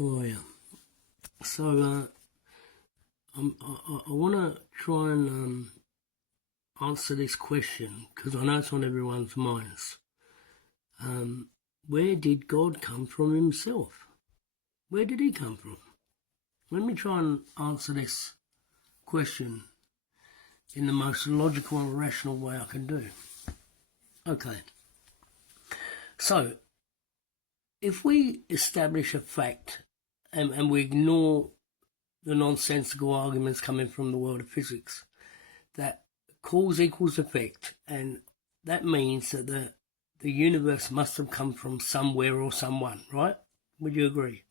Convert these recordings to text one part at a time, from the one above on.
Oh yeah. So I want to try and answer this question because I know it's on everyone's minds. Where did God come from himself? Where did he come from? Let me try and answer this question in the most logical and rational way I can do. Okay. So, if we establish a fact and we ignore the nonsensical arguments coming from the world of physics, that cause equals effect, and that means that the universe must have come from somewhere or someone, right? Would you agree?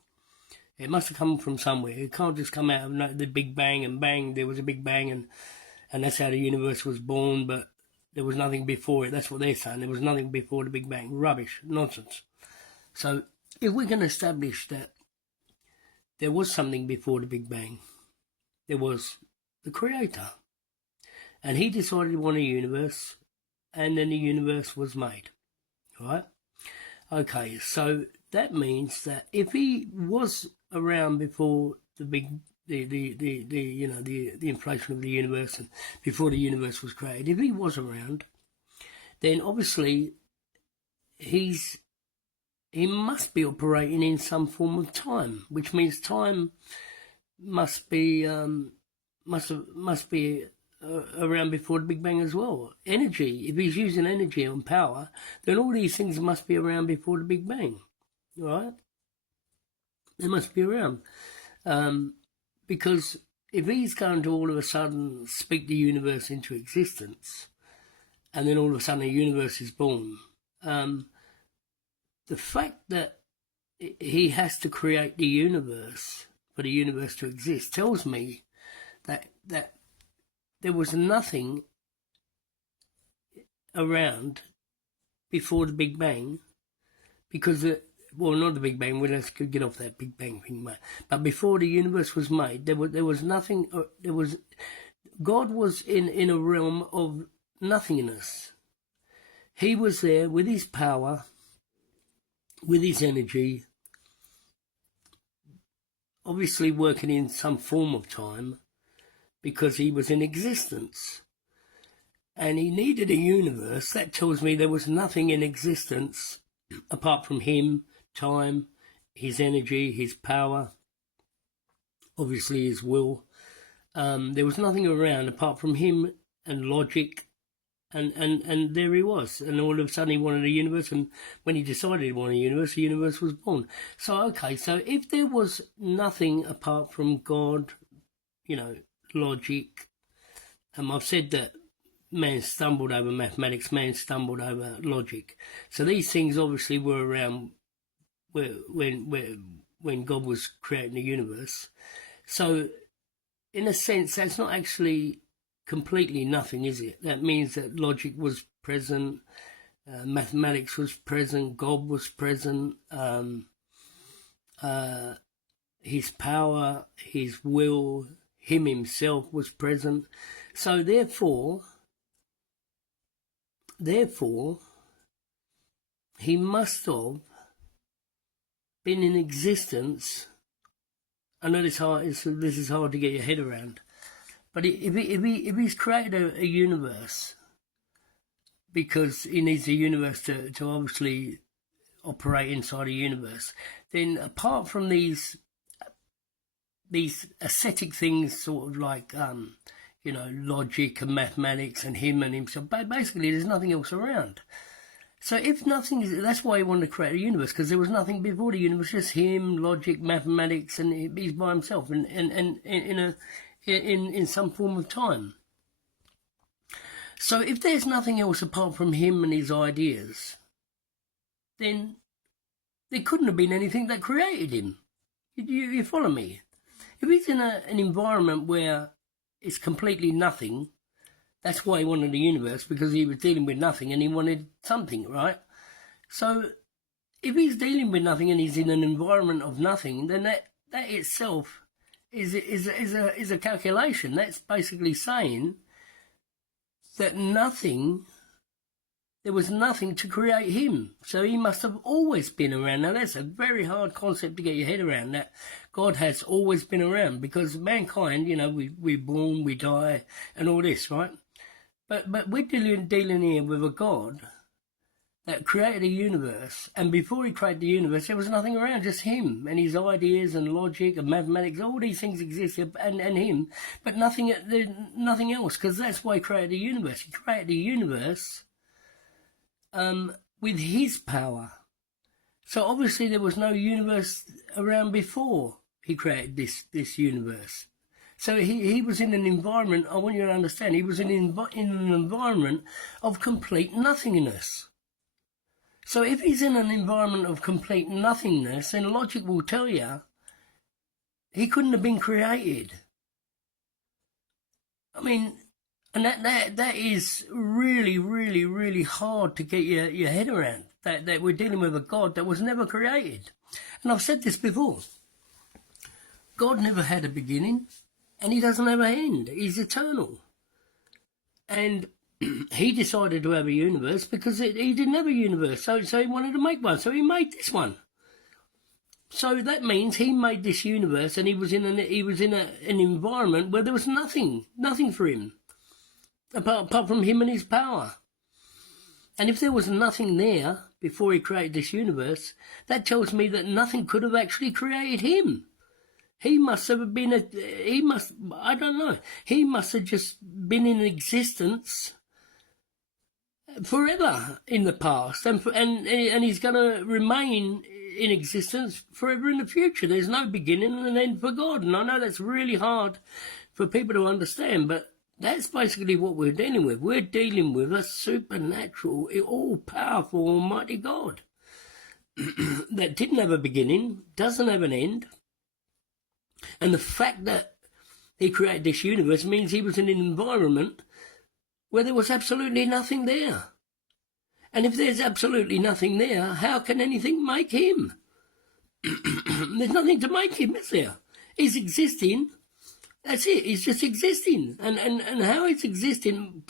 It must have come from somewhere. It can't just come out of the Big Bang and bang, there was a Big Bang and that's how the universe was born, but there was nothing before it. That's what they're saying. There was nothing before the Big Bang. Rubbish. Nonsense. So if we can establish that there was something before the Big Bang, there was the Creator. And he decided he wanted a universe, and then the universe was made. Right? Okay, so that means that if he was around before the inflation of the universe and before the universe was created, if he was around, then obviously he must be operating in some form of time, which means time must be around before the Big Bang as well. Energy, if he's using energy and power, then all these things must be around before the Big Bang, right? They must be around. Because if he's going to all of a sudden speak the universe into existence, and then all of a sudden the universe is born, the fact that he has to create the universe for the universe to exist tells me that there was nothing around before the Big Bang, because not the Big Bang. Let's get off that Big Bang thing, mate. But before the universe was made, there was nothing. God was in a realm of nothingness. He was there with his power, with his energy, obviously working in some form of time, because he was in existence. And he needed a universe. That tells me there was nothing in existence apart from him, time, his energy, his power, obviously his will. There was nothing around apart from him and logic. And there he was. And all of a sudden he wanted a universe. And when he decided he wanted a universe, the universe was born. So, okay, so if there was nothing apart from God, logic, I've said that man stumbled over mathematics, man stumbled over logic. So these things obviously were around when God was creating the universe. So in a sense, that's not actually completely nothing, is it? That means that logic was present, mathematics was present, God was present, his power, his will, him himself was present. So therefore, he must have been in existence. I know this is hard to get your head around, but if he's created a universe because he needs a universe to obviously operate inside a universe, then apart from these ascetic things, sort of like logic and mathematics and him and himself, but basically there's nothing else around. So if nothing is, that's why he wanted to create a universe, because there was nothing before the universe, just him, logic, mathematics, and he's by himself and in some form of time. So if there's nothing else apart from him and his ideas, then there couldn't have been anything that created him. You follow me? If he's in an environment where it's completely nothing, that's why he wanted a universe, because he was dealing with nothing and he wanted something, right? So if he's dealing with nothing and he's in an environment of nothing, then that itself is a calculation. That's basically saying that nothing there was nothing to create him. So he must have always been around. Now that's a very hard concept to get your head around, that God has always been around, because mankind, you know, we're born, we die, and all this, right? But we're dealing here with a God that created a universe, and before he created the universe, there was nothing around, just him and his ideas and logic and mathematics. All these things existed, and him, but nothing else, because that's why he created the universe. He created the universe with his power. So obviously there was no universe around before he created this universe. So he was in an environment, I want you to understand, he was in an environment of complete nothingness. So if he's in an environment of complete nothingness, then logic will tell you he couldn't have been created. I mean, and that is really, really, really hard to get your head around, that we're dealing with a God that was never created. And I've said this before. God never had a beginning, and he doesn't have an end. He's eternal. And he decided to have a universe because he didn't have a universe, so he wanted to make one, so he made this one. So that means he made this universe, and he was in an environment where there was nothing for him, apart from him and his power. And if there was nothing there before he created this universe, that tells me that nothing could have actually created him. He must have been I don't know, he must have just been in existence forever in the past, and he's going to remain in existence forever in the future. There's no beginning and an end for God, and I know that's really hard for people to understand, but that's basically what we're dealing with. We're dealing with a supernatural, all-powerful, almighty God that didn't have a beginning, doesn't have an end, and the fact that he created this universe means he was in an environment where there was absolutely nothing there. And if there's absolutely nothing there, how can anything make him? There's nothing to make him, is there? He's existing. That's it. He's just existing. And how he's existing,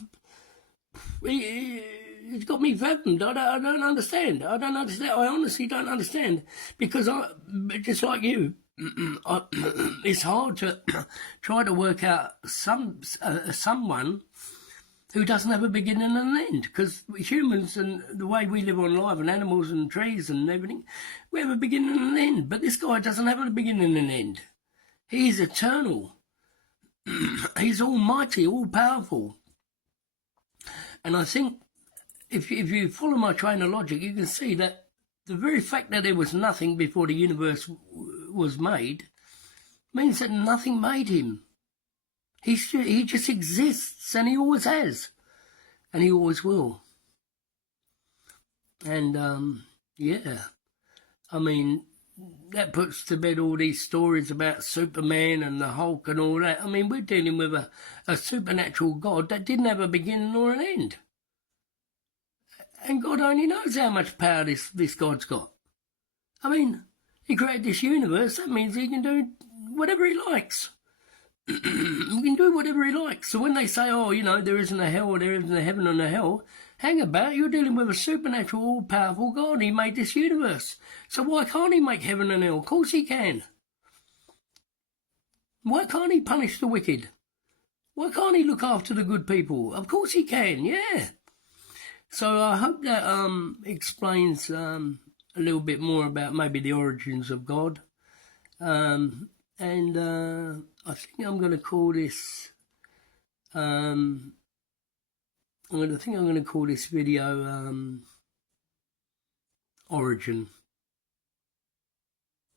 it's got me fathomed. I don't understand. I don't understand. I honestly don't understand. Because just like you, it's hard to try to work out someone who doesn't have a beginning and an end, because humans and the way we live on life, and animals and trees and everything, we have a beginning and an end, but this guy doesn't have a beginning and an end. He's eternal. He's almighty, all-powerful. And I think if you follow my train of logic, you can see that the very fact that there was nothing before the universe was made means that nothing made him. He just exists, and he always has, and he always will. And, yeah, I mean, that puts to bed all these stories about Superman and the Hulk and all that. I mean, we're dealing with a supernatural God that didn't have a beginning or an end. And God only knows how much power this God's got. I mean, he created this universe, that means he can do whatever he likes. He can do whatever he likes. So when they say, oh, you know, there isn't a hell, or there isn't a heaven and a hell, hang about, you're dealing with a supernatural, all-powerful God. He made this universe. So why can't he make heaven and hell? Of course he can. Why can't he punish the wicked? Why can't he look after the good people? Of course he can, yeah. So I hope that explains a little bit more about maybe the origins of God. And I think I'm going to call this. I think I'm going to call this video Origin.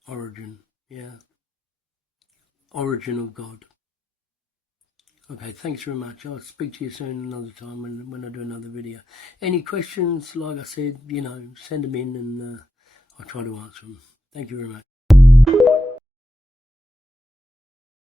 Origin, yeah. Origin of God. Okay, thanks very much. I'll speak to you soon another time when I do another video. Any questions, like I said, you know, send them in, and I'll try to answer them. Thank you very much.